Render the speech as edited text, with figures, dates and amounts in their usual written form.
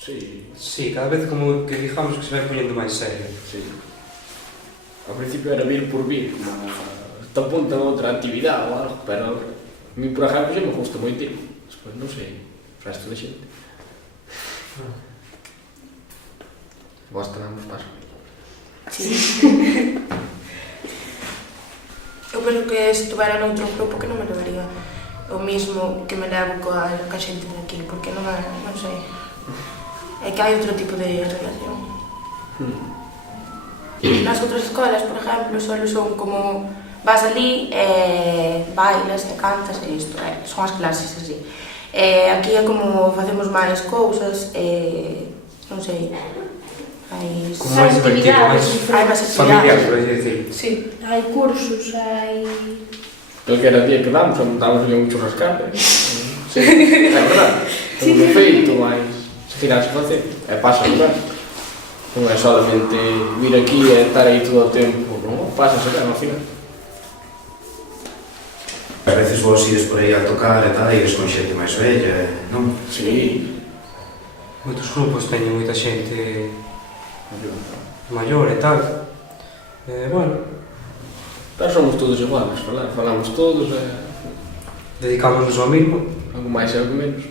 Sí. Sí, cada vez como que digamos que se vai poñendo máis serio. Sí. Ao principio era vir por vir, como te apuntan a outra actividade ou algo, pero a mí, por exemplo, xa me gusta moitísimo. Despois, non sei, o resto da xente. Vos tenemos paso. Sí. Eu penso que se estuvera noutro grupo que non me levaría o mismo que me levo coa xente de aquí, porque non sei. É que hai outro tipo de relación. Nas outras escolas, por exemplo, só son como vas ali e bailas e cantas e isto, son as clases así. Aquí é como facemos máis cousas e non sei, hai Como máis divertido, máis familiar, por así decir. Sí, hai cursos, hai... Calquera día que damos, montamos ali un churrascar. Sí, é verdade. Todo feito, máis seguir a facer. E pasa ben. Non é solamente vir aquí e estar aí todo o tempo, non? Pasa ben ao final. A veces vos ides por aí a tocar e tal, e ides con xente máis vella, non? Sí. Moitos grupos teñen moita xente maior e tal. Bueno, Pero somos todos iguales, falamos todos e... dedicámonos ao mismo. algo máis e algo menos.